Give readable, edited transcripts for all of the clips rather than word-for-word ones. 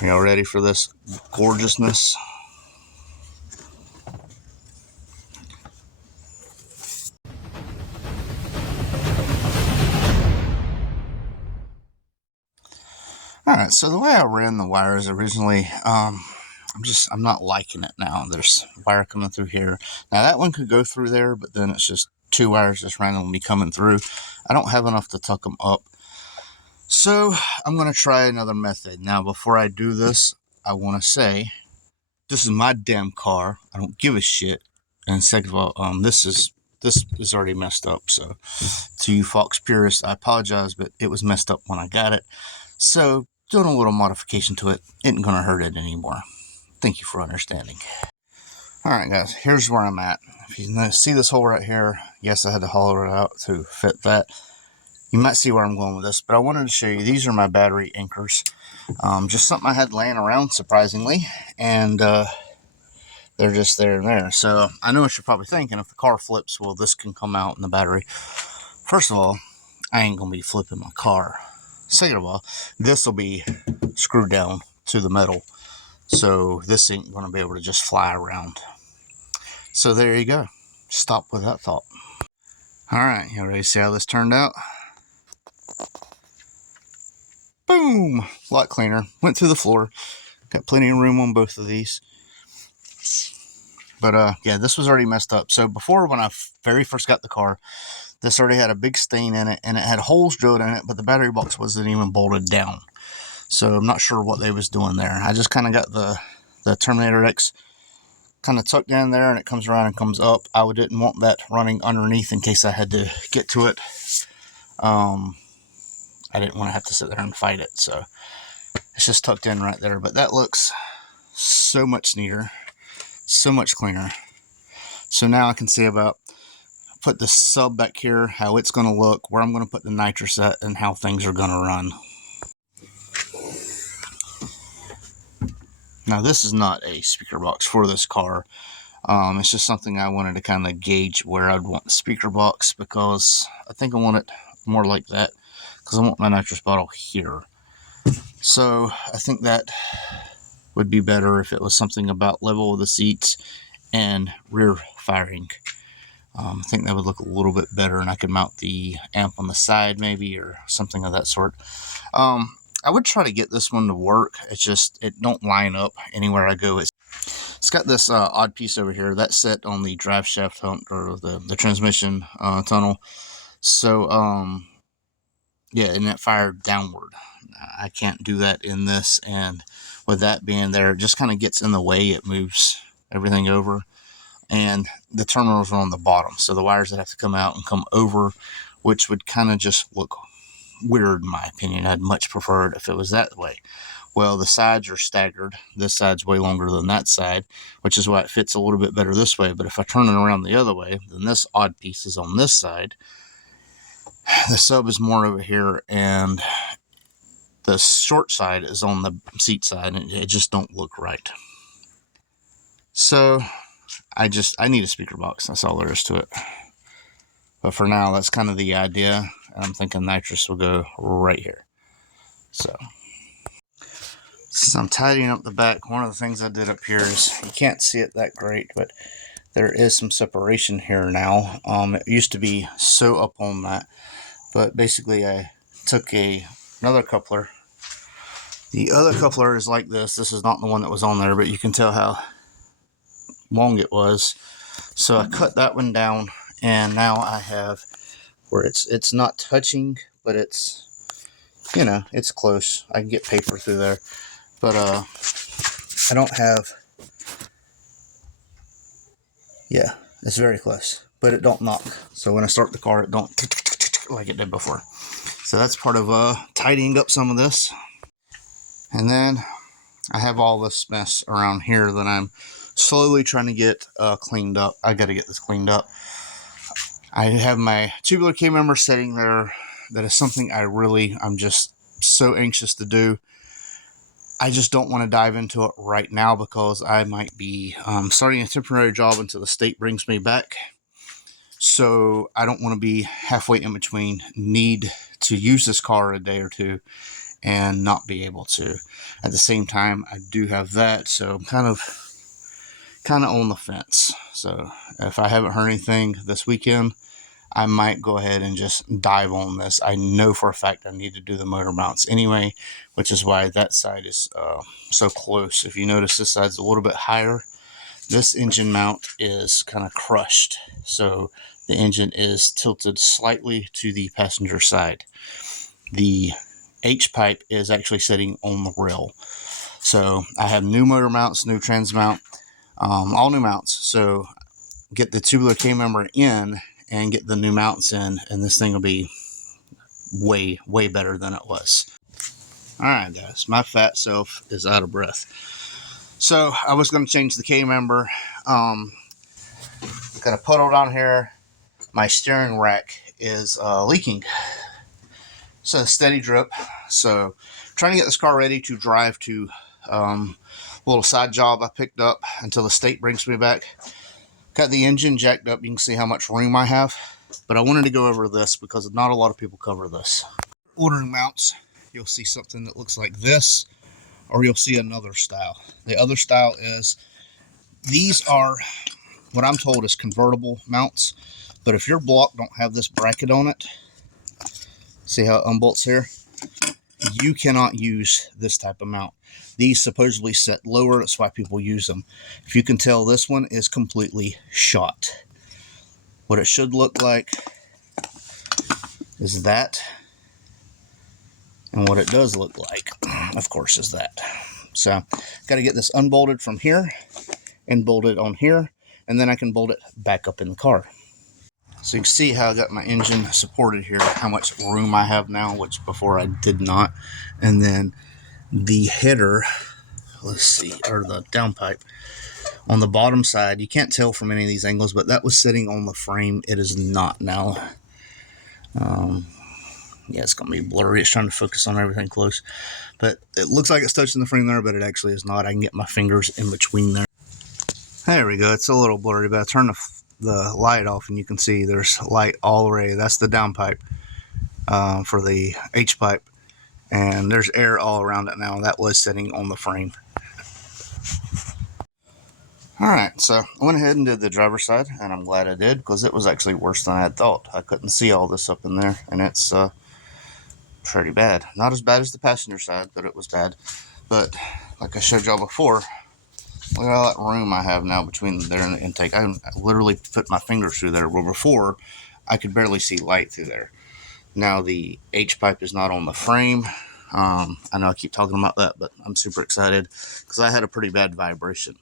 Are y'all ready for this gorgeousness? Alright, so the way I ran the wires originally, I'm not liking it now. There's wire coming through here. Now that one could go through there, but then it's just two wires just randomly coming through. I don't have enough to tuck them up. So I'm going to try another method. Now before I do this, I want to say, this is my damn car. I don't give a shit. And second of all, this is already messed up. So to you Fox purists, I apologize, but it was messed up when I got it. So doing a little modification to it isn't going to hurt it anymore. Thank you for understanding. Alright guys, here's where I'm at. If you see this hole right here, yes, I had to hollow it out to fit that. You might see where I'm going with this, but I wanted to show you, these are my battery anchors. Just something I had laying around, surprisingly, and they're just there and there. So I know what you're probably thinking, if the car flips, well, this can come out in the battery. First of all, I ain't going to be flipping my car. Second of all, this will be screwed down to the metal, so this ain't going to be able to just fly around. So there you go. Stop with that thought. Alright, you ready to see how this turned out? Boom! A lot cleaner. Went through the floor. Got plenty of room on both of these. But yeah, this was already messed up. So before, when I very first got the car, this already had a big stain in it, and it had holes drilled in it, but the battery box wasn't even bolted down. So I'm not sure what they was doing there. I just kind of got the Terminator X kind of tucked in there, and it comes around and comes up. I didn't want that running underneath in case I had to get to it. I didn't want to have to sit there and fight it, so it's just tucked in right there. But that looks so much neater, so much cleaner. So now I can see about, put the sub back here, how it's going to look, where I'm going to put the nitrous at, and how things are going to run. Now this is not a speaker box for this car. It's just something I wanted to kind of gauge where I'd want the speaker box, because I think I want it more like that, because I want my nitrous bottle here. So I think that would be better if it was something about level of the seats and rear firing. I think that would look a little bit better, and I could mount the amp on the side maybe, or something of that sort. I would try to get this one to work. It's just, it don't line up anywhere I go. It's got this odd piece over here that's set on the drive shaft hump, or the transmission tunnel. So yeah, and that fired downward. I can't do that in this, and with that being there, it just kind of gets in the way. It moves everything over, and the terminals are on the bottom, so the wires that have to come out and come over, which would kind of just look weird in my opinion. I'd much prefer it if it was that way. Well, the sides are staggered. This side's way longer than that side, which is why it fits a little bit better this way. But if I turn it around the other way, then this odd piece is on this side. The sub is more over here, and the short side is on the seat side, and it just don't look right. So I need a speaker box. That's all there is to it. But for now, that's kind of the idea. I'm thinking nitrous will go right here. So since I'm tidying up the back, one of the things I did up here is, you can't see it that great, but there is some separation here now. It used to be so up on that, but basically I took another coupler. The other coupler is like this. This is not the one that was on there, but you can tell how long it was. So I cut that one down, and now I have where it's not touching, but it's, you know, it's close. I can get paper through there, but I don't have, yeah, it's very close, but it don't knock. So when I start the car, it don't like it did before. So that's part of tidying up some of this. And then I have all this mess around here that I'm slowly trying to get cleaned up. I got to get this cleaned up. I have my tubular K-member sitting there. That is something I'm just so anxious to do. I just don't want to dive into it right now, because I might be starting a temporary job until the state brings me back. So I don't want to be halfway in between, need to use this car a day or two, and not be able to. At the same time, I do have that, so I'm kind of on the fence. So if I haven't heard anything this weekend, I might go ahead and just dive on this. I know for a fact I need to do the motor mounts anyway, which is why that side is so close. If you notice, this side's a little bit higher. This engine mount is kind of crushed, so the engine is tilted slightly to the passenger side. The H-pipe is actually sitting on the rail. So I have new motor mounts, new trans mount, all new mounts. So get the tubular K-member in and get the new mounts in, and this thing will be way, way better than it was. Alright guys, my fat self is out of breath. So I was going to change the K-member. Got a puddle down here. My steering rack is leaking. It's a steady drip. So trying to get this car ready to drive to a little side job I picked up until the state brings me back. Got the engine jacked up. You can see how much room I have. But I wanted to go over this because not a lot of people cover this. Ordering mounts, you'll see something that looks like this, or you'll see another style. The other style is, these are what I'm told is convertible mounts. But if your block don't have this bracket on it, see how it unbolts here? You cannot use this type of mount. These supposedly set lower, that's why people use them. If you can tell, this one is completely shot. What it should look like is that, and what it does look like, of course, is that. So, got to get this unbolted from here and bolted on here, and then I can bolt it back up in the car. So you can see how I got my engine supported here, how much room I have now, which before I did not. And then the header, let's see, or the downpipe on the bottom side, you can't tell from any of these angles, but that was sitting on the frame. It is not now. Yeah, it's going to be blurry. It's trying to focus on everything close. But it looks like it's touching the frame there, but it actually is not. I can get my fingers in between there. There we go. It's a little blurry, but I turn the light off and you can see there's light all the way. That's the downpipe for the H-pipe. And there's air all around it now. That was sitting on the frame. Alright, so I went ahead and did the driver's side, and I'm glad I did, because it was actually worse than I had thought. I couldn't see all this up in there, and it's pretty bad. Not as bad as the passenger side, but it was bad. But like I showed y'all before, look at all that room I have now between there and the intake. I can literally put my fingers through there, where before I could barely see light through there. Now the H-pipe is not on the frame. I know I keep talking about that, but I'm super excited because I had a pretty bad vibration.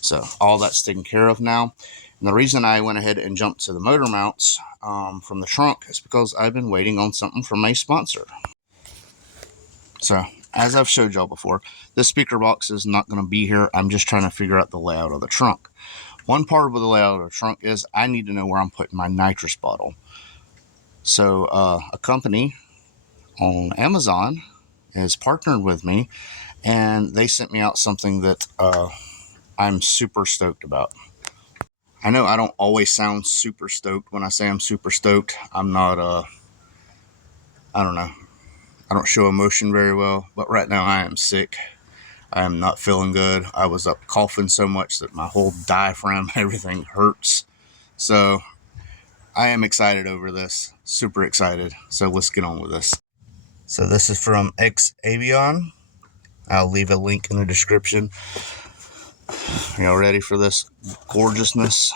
So all that's taken care of now. And the reason I went ahead and jumped to the motor mounts from the trunk is because I've been waiting on something from a sponsor. So as I've showed y'all before, this speaker box is not going to be here. I'm just trying to figure out the layout of the trunk. One part of the layout of the trunk is I need to know where I'm putting my nitrous bottle. So a company on Amazon has partnered with me, and they sent me out something that I'm super stoked about. I know I don't always sound super stoked when I say I'm super stoked. I'm not, I don't know. I don't show emotion very well, but right now I am sick. I am not feeling good. I was up coughing so much that my whole diaphragm, everything hurts. So I am excited over this. Super excited. So let's get on with this. So this is from X-Avion. I'll leave a link in the description. Are y'all ready for this gorgeousness?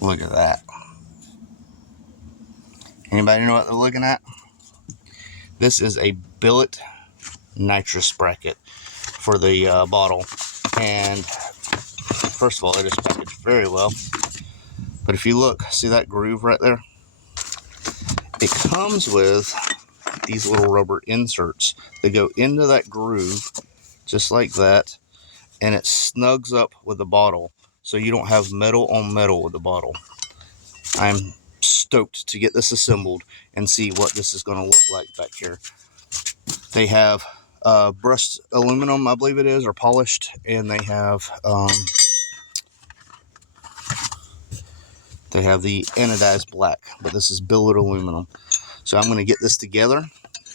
Look at that. Anybody know what they're looking at? This is a Billet Nitrous bracket for the bottle. And first of all, it is packaged very well. But if you look, see that groove right there? It comes with these little rubber inserts that go into that groove just like that, and it snugs up with the bottle so you don't have metal on metal with the bottle. I'm stoked to get this assembled and see what this is going to look like back here. They have brushed aluminum, I believe it is, or polished, and they have They have the anodized black, but this is billet aluminum. So I'm going to get this together,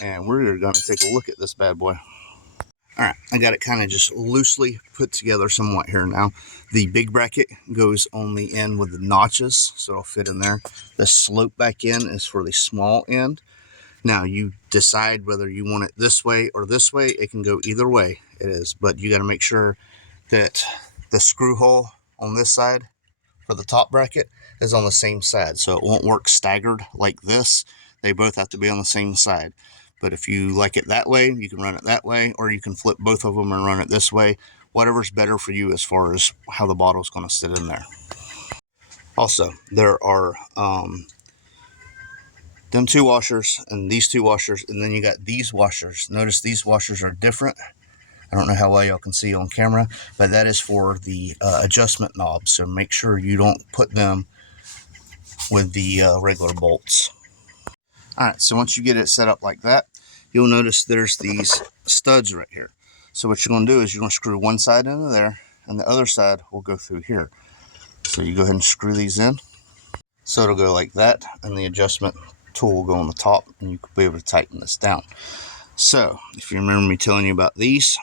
and we're going to take a look at this bad boy. All right, I got it kind of just loosely put together somewhat here now. The big bracket goes on the end with the notches, so it'll fit in there. The slope back in is for the small end. Now, you decide whether you want it this way or this way. It can go either way, it is. But you got to make sure that the screw hole on this side for the top bracket is on the same side, so it won't work staggered like this. They both have to be on the same side. But if you like it that way, you can run it that way, or you can flip both of them and run it this way. Whatever's better for you as far as how the bottle's going to sit in there. Also, there are them two washers and these two washers, and then you got these washers. Notice these washers are different. I don't know how well y'all can see on camera, but that is for the adjustment knobs. So make sure you don't put them with the regular bolts. All right, so once you get it set up like that, you'll notice there's these studs right here. So what you're going to do is you're going to screw one side into there, and the other side will go through here. So you go ahead and screw these in. So it'll go like that, and the adjustment tool will go on the top, and you can be able to tighten this down. So if you remember me telling you about these,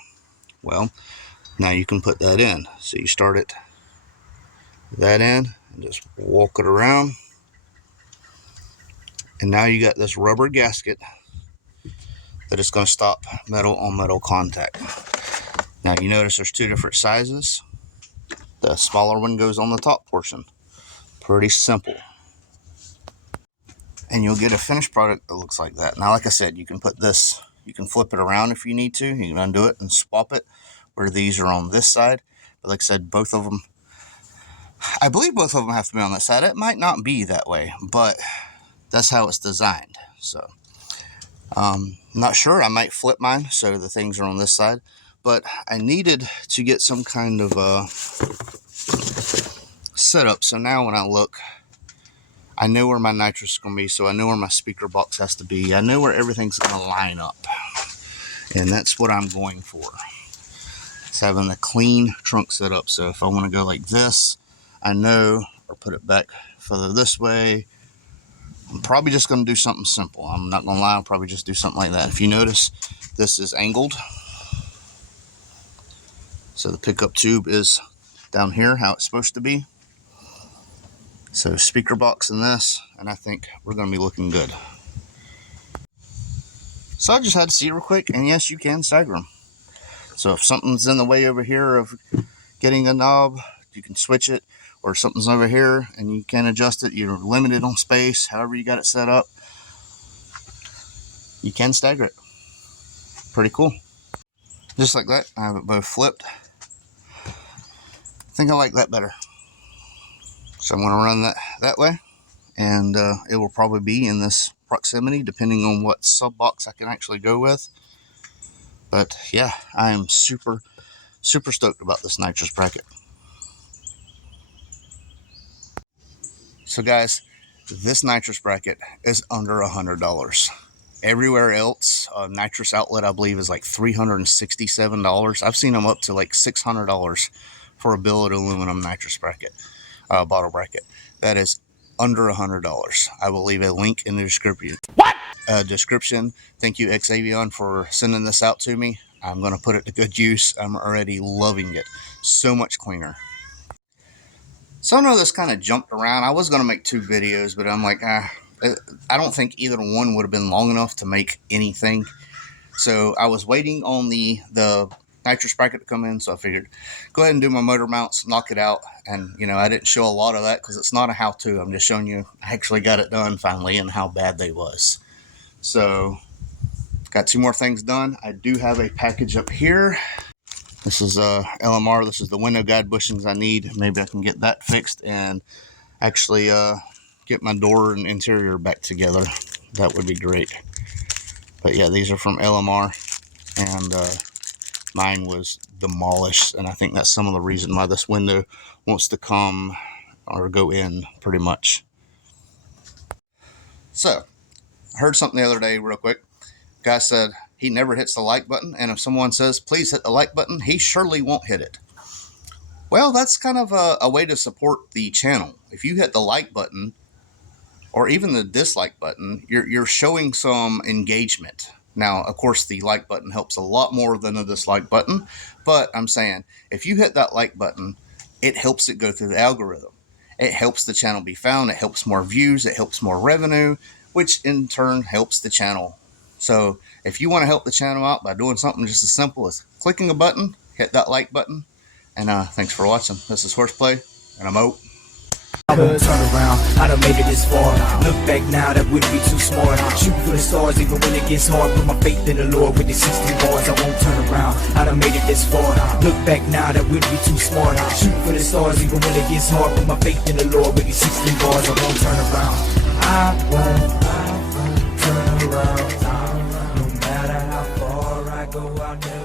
well, now you can put that in. So you start it that in and just walk it around. And now you got this rubber gasket that is going to stop metal on metal contact. Now you notice there's two different sizes. The smaller one goes on the top portion. Pretty simple. And you'll get a finished product that looks like that. Now, like I said, you can put this, you can flip it around if you need to. You can undo it and swap it where these are on this side. But like I said, both of them, I believe both of them have to be on that side. It might not be that way, but that's how it's designed. So not sure. I might flip mine so the things are on this side, but I needed to get some kind of setup. So now when I look, I know where my nitrous is going to be, so I know where my speaker box has to be. I know where everything's going to line up, and that's what I'm going for. It's having a clean trunk setup. So if I want to go like this, I know, or put it back further this way, I'm probably just going to do something simple. I'm not going to lie, I'll probably just do something like that. If you notice, this is angled. So the pickup tube is down here, how it's supposed to be. So speaker box in this, and I think we're going to be looking good. So I just had to see real quick, and yes, you can stagger them. So if something's in the way over here of getting a knob, you can switch it, or something's over here and you can adjust it. You're limited on space, however you got it set up, you can stagger it. Pretty cool. Just like that, I have it both flipped. I think I like that better. So I'm going to run that way, and it will probably be in this proximity depending on what sub box I can actually go with. But yeah, I am super stoked about this nitrous bracket. So guys, this nitrous bracket is under $100. Everywhere else, a nitrous outlet I believe is like $367. I've seen them up to like $600 for a billet aluminum nitrous bracket, bottle bracket. That is under $100. I will leave a link in the description. Description. Thank you, X-Avion, for sending this out to me. I'm going to put it to good use. I'm already loving it. So much cleaner. So I know this kind of jumped around. I was going to make 2 videos, but I'm like, I don't think either one would have been long enough to make anything. So I was waiting on the nitrous bracket to come in, so I figured go ahead and do my motor mounts, knock it out. And you know, I didn't show a lot of that because it's not a how-to. I'm just showing you I actually got it done finally and how bad they was. So got 2 more things done. I do have a package up here. This is LMR. This is the window guide bushings I need. Maybe I can get that fixed and actually get my door and interior back together. That would be great. But yeah, these are from LMR, and mine was demolished, and I think that's some of the reason why this window wants to come or go in pretty much. So I heard something the other day real quick. Guy said he never hits the like button, and if someone says please hit the like button, he surely won't hit it. Well, that's kind of a way to support the channel. if you hit the like button or even the dislike button, you're showing some engagement. Now, of course, the like button helps a lot more than the dislike button, but I'm saying if you hit that like button, it helps it go through the algorithm. It helps the channel be found. It helps more views. It helps more revenue, which in turn helps the channel. So if you want to help the channel out by doing something just as simple as clicking a button, hit that like button. And thanks for watching. This is Horseplay, and I'm out. I won't turn around, I done made it this far. Look back now, that wouldn't be too smart. Shoot for the stars even when it gets hard. Put my faith in the Lord with the 60 bars. I won't turn around, I done made it this far. Look back now, that wouldn't be too smart. Shoot for the stars even when it gets hard. Put my faith in the Lord with the 60 bars. I won't turn around, I won't turn around. No matter how far I go, I'll never